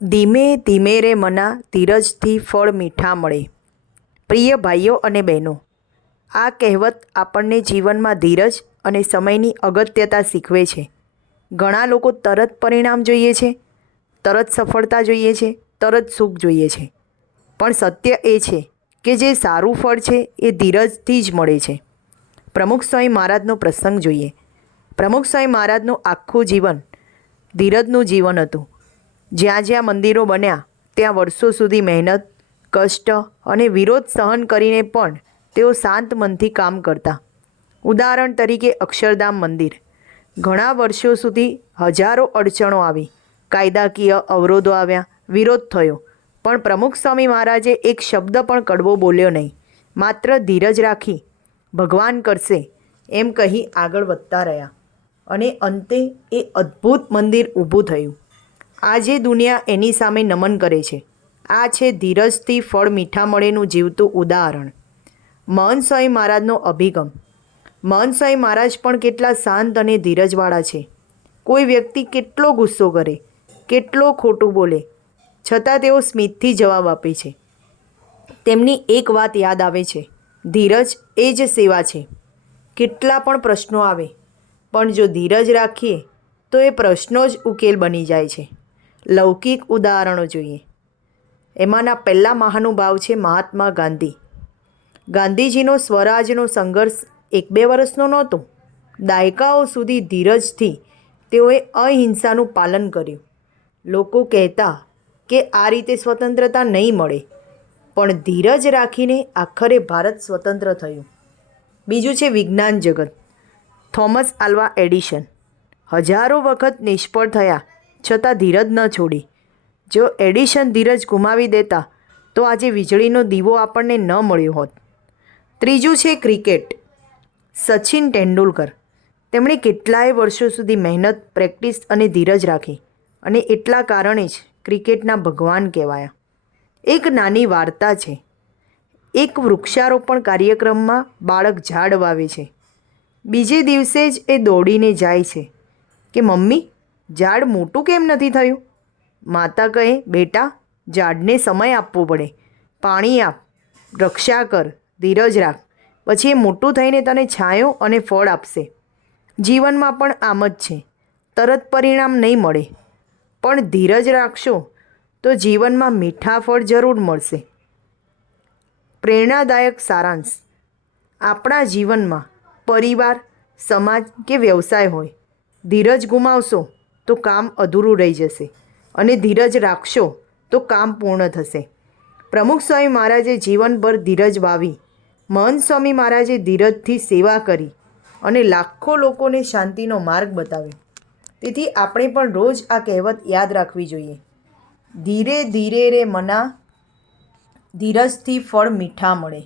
ધીમે ધીમે રે મના ધીરજથી ફળ મીઠા મળે. પ્રિય ભાઈઓ અને બહેનો, આ કહેવત આપણને જીવનમાં ધીરજ અને સમયની અગત્યતા શીખવે છે. ઘણા લોકો તરત પરિણામ જોઈએ છે, તરત સફળતા જોઈએ છે, તરત સુખ જોઈએ છે. પણ સત્ય એ છે કે જે સારું ફળ છે એ ધીરજથી જ મળે છે. પ્રમુખ સ્વામી મહારાજનો પ્રસંગ જોઈએ. પ્રમુખ સ્વામી મહારાજનું આખું જીવન ધીરજનું જીવન હતું. જ્યાં જ્યાં મંદિરો બન્યા ત્યાં વર્ષો સુધી મહેનત, કષ્ટ અને વિરોધ સહન કરીને પણ તેઓ શાંત મનથી કામ કરતા. ઉદાહરણ તરીકે અક્ષરધામ મંદિર. ઘણા વર્ષો સુધી હજારો અડચણો આવી, કાયદાકીય અવરોધો આવ્યા, વિરોધ થયો, પણ પ્રમુખ સ્વામી મહારાજે એક શબ્દ પણ કડવો બોલ્યો નહીં. માત્ર ધીરજ રાખી ભગવાન કરશે એમ કહી આગળ વધતા રહ્યા અને અંતે એ અદ્ભુત મંદિર ઊભું થયું. આજે દુનિયા એની સામે નમન કરે છે. આ છે ધીરજથી ફળ મીઠા મળેનું જીવતું ઉદાહરણ. મહંત સ્વામી મહારાજનો અભિગમ. મહંત સ્વામી મહારાજ પણ કેટલા શાંત અને ધીરજવાળા છે. કોઈ વ્યક્તિ કેટલો ગુસ્સો કરે, કેટલો ખોટું બોલે, છતાં તેઓ સ્મિતથી જવાબ આપે છે. તેમની એક વાત યાદ આવે છે, ધીરજ એ જ સેવા છે. કેટલા પણ પ્રશ્નો આવે, પણ જો ધીરજ રાખીએ તો એ પ્રશ્નો જ ઉકેલ બની જાય છે. લૌકિક ઉદાહરણો જોઈએ. એમાંના પહેલા મહાનુભાવ છે મહાત્મા ગાંધી. ગાંધીજીનો સ્વરાજનો સંઘર્ષ 1-2 વર્ષનો નહોતો. દાયકાઓ સુધી ધીરજથી તેઓએ અહિંસાનું પાલન કર્યું. લોકો કહેતા કે આ રીતે સ્વતંત્રતા નહીં મળે, પણ ધીરજ રાખીને આખરે ભારત સ્વતંત્ર થયું. બીજું છે વિજ્ઞાન જગત. થોમસ આલ્વા એડિશન હજારો વખત નિષ્ફળ થયા છતાં ધીરજ ન છોડી. જો એડિશન ધીરજ ગુમાવી દેતા તો આજે વીજળીનો દીવો આપણને ન મળ્યો હોત. ત્રીજું છે ક્રિકેટ. સચિન તેંડુલકર. તેમણે કેટલાય વર્ષો સુધી મહેનત, પ્રેક્ટિસ અને ધીરજ રાખી અને એટલા કારણે જ ક્રિકેટના ભગવાન કહેવાયા. એક નાની વાર્તા છે. એક વૃક્ષારોપણ કાર્યક્રમમાં બાળક ઝાડ વાવે છે. બીજે દિવસે જ એ દોડીને જાય છે કે મમ્મી, ઝાડ મોટું કેમ નથી થયું? માતા કહે, બેટા, ઝાડને સમય આપવો પડે, પાણી આપ, રક્ષા કર, ધીરજ રાખ, પછી એ મોટું થઈને તને છાંયો અને ફળ આપશે. જીવનમાં પણ આમ જ છે. તરત પરિણામ નહીં મળે, પણ ધીરજ રાખશો તો જીવનમાં મીઠા ફળ જરૂર મળશે. પ્રેરણાદાયક સારાંશ. આપણા જીવનમાં પરિવાર, સમાજ કે વ્યવસાય હોય, ધીરજ ગુમાવશો તો કામ અધૂરું રહી જશે અને ધીરજ રાખશો તો કામ પૂર્ણ થશે. પ્રમુખ સ્વામી મહારાજે જીવનભર ધીરજ વાવી. મહંત સ્વામી મહારાજે ધીરજથી સેવા કરી અને લાખો લોકોને શાંતિનો માર્ગ બતાવ્યો. તેથી આપણે પણ રોજ આ કહેવત યાદ રાખવી જોઈએ. ધીરે ધીરે રે મના ધીરજથી ફળ મીઠા મળે.